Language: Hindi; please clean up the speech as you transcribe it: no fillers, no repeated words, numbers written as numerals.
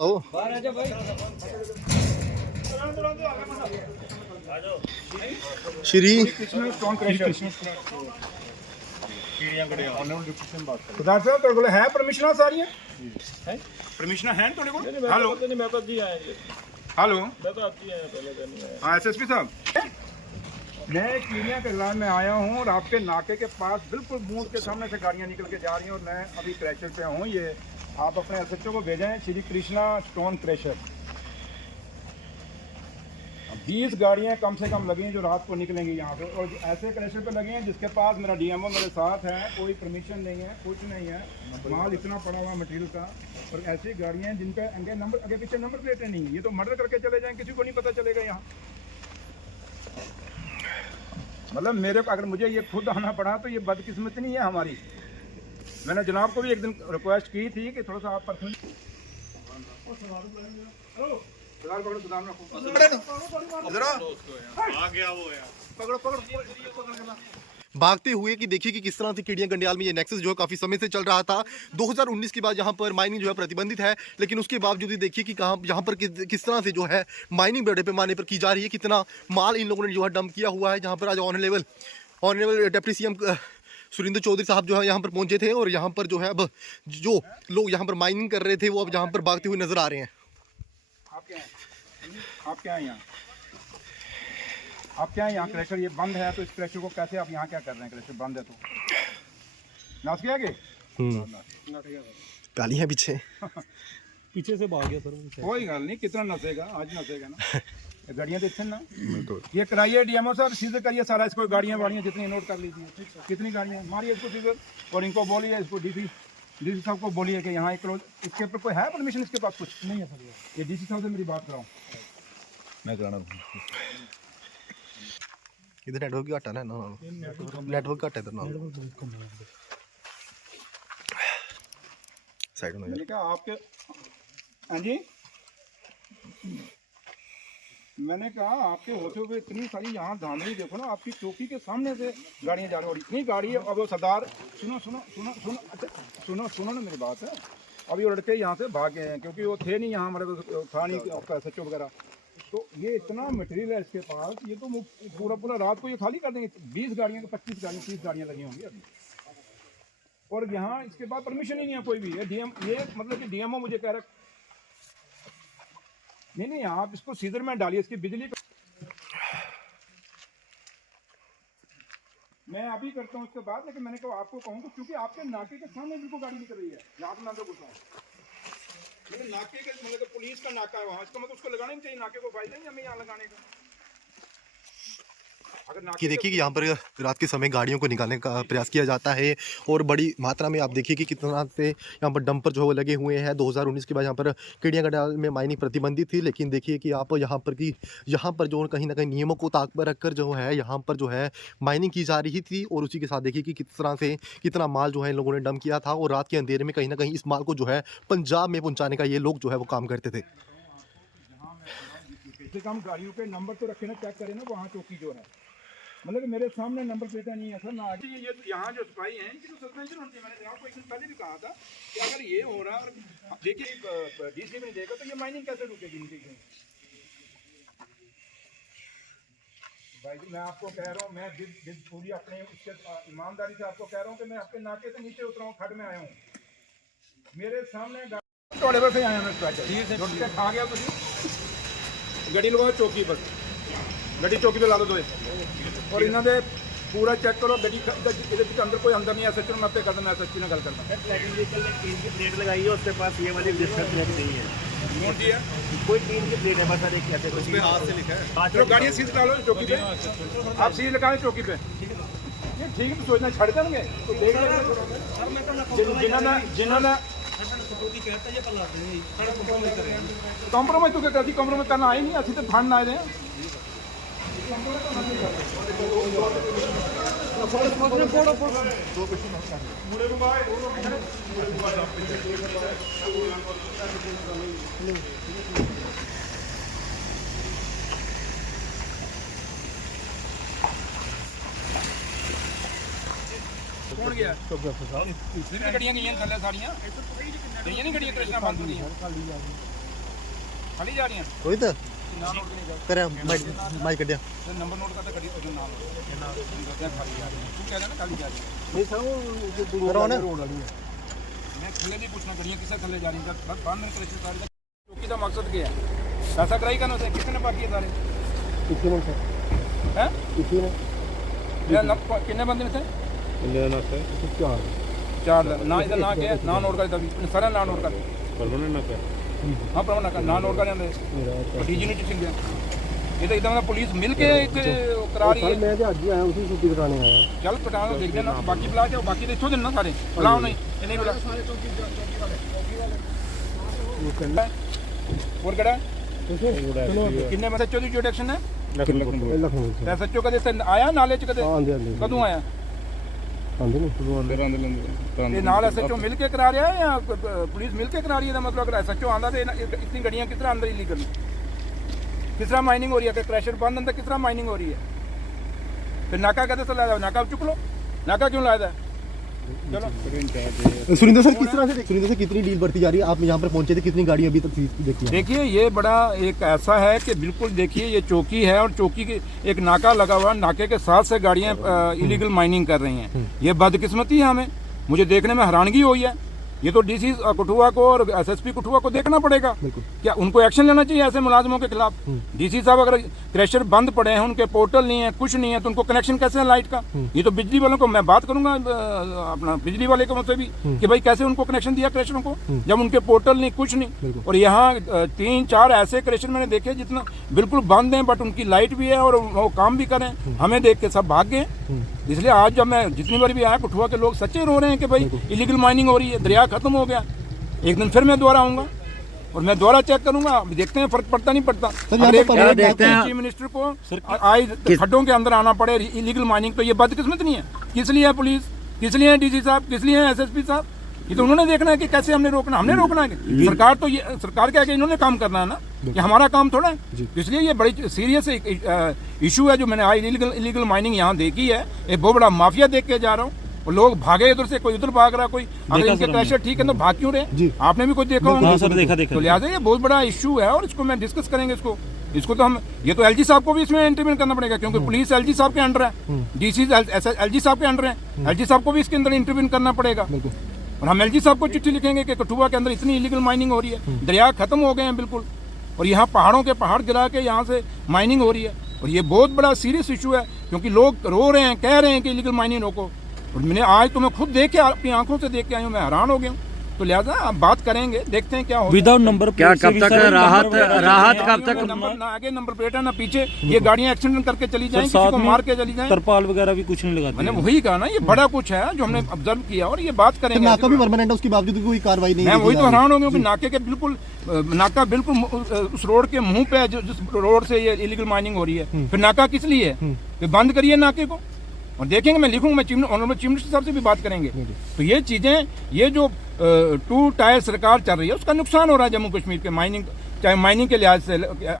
ओ श्री सरदार साहब तेरे को है परमिशन सारियां है परमिशन है तेरे को हेलो मैं तो जी आया हेलो मैं तो आज ही आया पहले दिन नहीं आया एसएसपी साहब मैं कीड़ियां के इलाके में आया हूं और आपके नाके के पास बिल्कुल मुंह के सामने से गाड़ियां निकल के जा रही हैं और मैं अभी क्रैशर पे हूं। ये आप अपने एसएचओ को भेजें, श्री कृष्णा स्टोन क्रैशर। 20 गाड़ियां कम से कम लगी हैं जो रात को निकलेंगी यहाँ से, और ऐसे क्रैशर पे लगी हैं जिसके पास मेरा डीएमओ मेरे साथ है, कोई परमिशन नहीं है, कुछ नहीं है, माल इतना पड़ा हुआ मटेरियल का। और ऐसी गाड़ियां हैं जिन पे आगे पीछे नंबर प्लेटें नहीं है, ये तो मर्डर करके चले जाएं, किसी को नहीं पता चलेगा यहाँ। मतलब मेरे को अगर मुझे ये खुद आना पड़ा तो ये बदकिस्मती नहीं है हमारी। मैंने जनाब को भी एक दिन रिक्वेस्ट की थी कि थोड़ा सा आप पर्सनली भागते हुए कि देखिए कि किस तरह से कीड़ियां गंडियाल में ये नेक्सस जो है काफी समय से चल रहा था। 2019 के बाद यहाँ पर माइनिंग जो है प्रतिबंधित है, लेकिन उसके बावजूद देखिए कि कहाँ यहाँ पर किस तरह से जो है माइनिंग बड़े पैमाने पर की जा रही है, कितना माल इन लोगों ने जो है डंप किया हुआ है। जहाँ पर आज honourable deputy CM Surendra Chaudhary साहब जो है यहाँ पर पहुंचे थे, और यहाँ पर जो है अब जो लोग यहाँ पर माइनिंग कर रहे थे वो अब यहाँ पर भागते हुए नजर आ रहे हैं। आप क्या है यहाँ क्रैशर ये बंद है, तो इस क्रैशर को कैसे आप यहाँ क्या कर रहे हैं? क्रैशर बंद है तो नाच गया के गाली है पीछे पीछे से भाग गया सर। कोई गल नहीं, कितना नसेगा, आज नसेगा ना। गाड़ियाँ देखते ना, ये कराइए डीएमओ साहब, सीजर करिए सारा इसको, गाड़ियाँ जितनी नोट कर लीजिए, कितनी गाड़ियाँ मारिए इसको सीजर, और इनको बोलिए, इसको डीसी साहब को बोलिए कि यहाँ एक इसके ऊपर कोई है परमिशन, इसके पास कुछ नहीं है सर। ये डीसी साहब से मेरी बात कराऊँ, मैं कराना इधर नेटवर्क घट है ना, नेटवर्क घट है इधर ना साइड में क्या आपके। हाँ जी, मैंने कहा आपके होते हुए इतनी सारी यहाँ धांधली देखो ना, आपकी चौकी के सामने से गाड़ियाँ जा रही और इतनी गाड़ी है। अब वो सरदार सुनो ना मेरी बात है। अभी वो लड़के यहाँ से भाग गए हैं क्योंकि वो थे नहीं यहाँ, हमारे था नहीं SHO वगैरह। तो ये इतना मटेरियल है इसके पास, ये तो पूरा रात को ये खाली कर देंगे। 20 गाड़ियाँ 25 गाड़ियाँ 30 गाड़ियाँ लगी होंगी अभी, और यहाँ इसके बाद परमिशन ही नहीं है कोई भी। ये मतलब कि डीएमओ मुझे कह रहा नहीं आप इसको सीजर में डालिए, इसकी बिजली को मैं अभी करता हूँ इसके बाद। लेकिन मैंने कहा आपको कहूँगा क्योंकि आपके नाके के सामने बिल्कुल गाड़ी निकल रही है, यहाँ पे नाके घुसा है, लेकिन नाके के मतलब पुलिस का नाका है वहाँ, इसका मतलब उसको लगाना नहीं चाहिए, नाके को फायदा नहीं हमें यहाँ लगाने का। कि देखिए कि यहाँ पर रात के समय गाड़ियों को निकालने का प्रयास किया जाता है, और बड़ी मात्रा में आप देखिए कि कितना से यहाँ पर डंपर जो है लगे हुए हैं। 2019 के बाद यहाँ पर कीड़ियाँ गंडियाल में माइनिंग प्रतिबंधित थी, लेकिन देखिए कि आप यहाँ पर जो कहीं ना कहीं नियमों को ताक पर रखकर जो है यहाँ पर जो है माइनिंग की जा रही थी। और उसी के साथ देखिए कि किस तरह से कितना माल जो है इन लोगों ने डंप किया था, और रात के अंधेरे में कहीं ना कहीं इस माल को जो है पंजाब में पहुँचाने का ये लोग जो है वो काम करते थे। हम गाड़ियों के नंबर तो रखे ना, चेक करें ना वहाँ चौकी जो है, मतलब मेरे सामने नंबर प्लेटा नहीं है सर ना। ये यहाँ जो सिपाही हैं इनकी तो सस्पेंशन होनी चाहिए। मैंने जनाब को एक दिन पहले भी कहा था कि अगर ये हो रहा है, देखिए डीसी में देखा तो ये माइनिंग कैसे रुकेगी इनकी। भाई जी मैं आपको कह रहा हूँ, मैं पूरी अपने ईमानदारी से आपको कह रहा हूँ कि मैं आपके नाके से नीचे उतरा हूँ, खड में आया हूँ, मेरे सामने थोड़े बस आया मैं खा गया कुछ गड्डी लगाओ चौकी पर, गड्डी चौकी पे ला दो और इन्होंने पूरा चेक करो गड्डी अंदर कोई अंदर नहीं है। SHO में पे करना, SHO ने गल करना। प्लेट लगाई है उसके पास, ये वाली रजिस्टर प्लेट नहीं है, नोट दिया कोई 3 की प्लेट है बस। एक कैसे उसमें हाथ से लिखा है, चलो गाड़ियाँ सीट डालो चौकी पे, आप सीट लगाएं चौकी पे। ये ठीक है, सोचना छड़ देंगे तो देख लेंगे जिन्होंने कॉम्प्रोमाइज तो करती, कॉम्प्रोमाइज करना आई नहीं, असं तो फंड आए रहे हैं। कौन गया गड्डियां गई थले साड़ियां नहीं गड्डियां कृष्णा बंद हुई खाली जा रही हैं रोहित नाम नोट नहीं कर कर माइक कटिया नंबर नोट करते खड़ी तो नाम करते हैं खाली जा रही है तू कह रहा ना खाली जा रही है नहीं सर वो ना मैं थले नहीं पूछना करिए किसे थले जा रही है बस बंद नहीं करें सारे चौकी का मकसद क्या है पैसा कराई करना होता है कितने बाकी है सारे किसी ने सर हैं किसी ने कितने बंदे में थे लेना सर चार ना इधर ना क्या ना नोट कर तभी सारा ना नोट कर परमानेंट ना कर हाँ परमानेंट ना नोट कर डीजी ने चिट्ठी दिया ये तो एकदम पुलिस मिल के एक करा रही है मैं तो आज ही आया उसी छुट्टी कराने आया चल पटा देख देना बाकी बुला के बाकी तो इतों दिन ना सारे बुलाओ नहीं ये नहीं बुला और कड़ा कितने बंदे चौधरी जो एक्शन है लखनऊ सच्चो कदे आया नाले च कदे कदों आया ये नाल एसएचओ मिल के करा रहा है या पुलिस मिल के करा रही है मतलब अगर एसएचओ आंदा तो इतनी गाड़ियां किस तरह अंदर इलीगल किस तरह माइनिंग हो रही है क्रैशर बंद अंदर किस तरह माइनिंग हो रही है फिर नाका कहते तो लाया नाका चुक लो नाका क्यों लाया है चलो सुरिंदर सर किस तरह से सुरिंदर सर कितनी डील बढ़ती जा रही है आप यहाँ पर पहुंचे थे कितनी गाड़ियाँ अभी तक देखी हैं? देखिए ये बड़ा एक ऐसा है कि बिल्कुल देखिए ये चौकी है और चौकी के एक नाका लगा हुआ नाके के साथ से गाड़ियां इलीगल माइनिंग कर रही हैं ये बदकिस्मती है हमें मुझे देखने में हैरानगी हुई है ये तो डीसी कठुआ को और एसएसपी कठुआ को देखना पड़ेगा क्या उनको एक्शन लेना चाहिए ऐसे मुलाजिमों के खिलाफ डीसी साहब अगर क्रैशर बंद पड़े हैं उनके पोर्टल नहीं है कुछ नहीं है तो उनको कनेक्शन कैसे है लाइट का ये तो बिजली वालों को मैं बात करूंगा अपना बिजली वाले को मुझसे भी कि भाई कैसे उनको कनेक्शन दिया क्रैशरों को जब उनके पोर्टल नहीं कुछ नहीं और यहाँ 3-4 ऐसे क्रैशर मैंने देखे जितना बिल्कुल बंद है बट उनकी लाइट भी है और वो काम भी करें हमें देख के सब भाग गए इसलिए आज जब मैं जितनी बार भी आया कठुआ के लोग सच्चे रो रहे हैं कि भाई इलीगल माइनिंग हो रही है दरिया खत्म हो गया एक दिन फिर मैं दोबारा आऊंगा और मैं दोबारा चेक करूंगा अभी देखते हैं फर्क पड़ता नहीं पड़ता देखते हैं चीफ मिनिस्टर को आज खड्डों के अंदर आना पड़े इलीगल माइनिंग तो ये बदकिस्मत नहीं है किस लिए है पुलिस किस लिए है डीसी साहब किस लिए है एसएसपी साहब ये तो उन्होंने देखना है कि कैसे हमने रोकना है सरकार तो ये सरकार क्या है कि इन्होंने काम करना है ना कि हमारा काम थोड़ा है इसलिए ये बड़ी सीरियस इशू है जो मैंने आज इलीगल माइनिंग यहाँ देखी है एक बहुत बड़ा माफिया देख के जा रहा हूँ और लोग भागे इधर से कोई उधर भाग रहा कोई अगर इनके क्रैशर ठीक है तो भाग क्यों रहे आपने भी कुछ देखा होगा तो लिहाजा ये बहुत बड़ा इशू है और इसको मैं डिस्कस करेंगे इसको तो हम ये तो एलजी साहब को भी इसमें इंटरव्यू करना पड़ेगा क्योंकि पुलिस एलजी साहब के अंडर है डीसी एलजी साहब के अंडर है एलजी साहब को भी इसके अंदर इंटरव्यू करना पड़ेगा और हम एलजी साहब को चिट्ठी लिखेंगे कि कठुआ के अंदर इतनी इलीगल माइनिंग हो रही है दरिया खत्म हो गए हैं बिल्कुल और यहाँ पहाड़ों के पहाड़ गिरा के यहाँ से माइनिंग हो रही है और ये बहुत बड़ा सीरियस इशू है क्योंकि लोग रो रहे हैं कह रहे हैं कि इलीगल माइनिंग रोको और मैंने आज तो मैं खुद देख के अपनी आंखों से देख के आया हूँ मैं हैरान हो गया हूँ तो लिहाजा आप बात करेंगे देखते हैं क्या होगा विदाउट नंबर क्या कब तक राहत कब तक नंबर ना आगे नंबर प्लेट है ना पीछे ये गाड़ियां एक्सीडेंट करके चली जाएं किसी को मार के चली जाएं तरपाल वगैरह भी कुछ नहीं लगाते मैंने वही कहा ना ये बड़ा कुछ है जो हमने ऑब्जर्व किया और ये बात करेंगे नाका भी परमानेंट है उसके बावजूद कोई कार्रवाई नहीं मैं वही तो हैरान हो गया कि नाके के बिल्कुल नाका बिल्कुल उस रोड के मुंह पे जिस रोड से ये इलीगल माइनिंग हो रही है फिर नाका किस लिए है बंद करिए नाके को और देखेंगे मैं लिखूंगा मैं ऑनरेबल चीफ मिनिस्टर साहब से भी बात करेंगे तो ये चीजें ये जो 2 टायर सरकार चल रही है उसका नुकसान हो रहा है जम्मू कश्मीर के माइनिंग चाहे माइनिंग के लिहाज से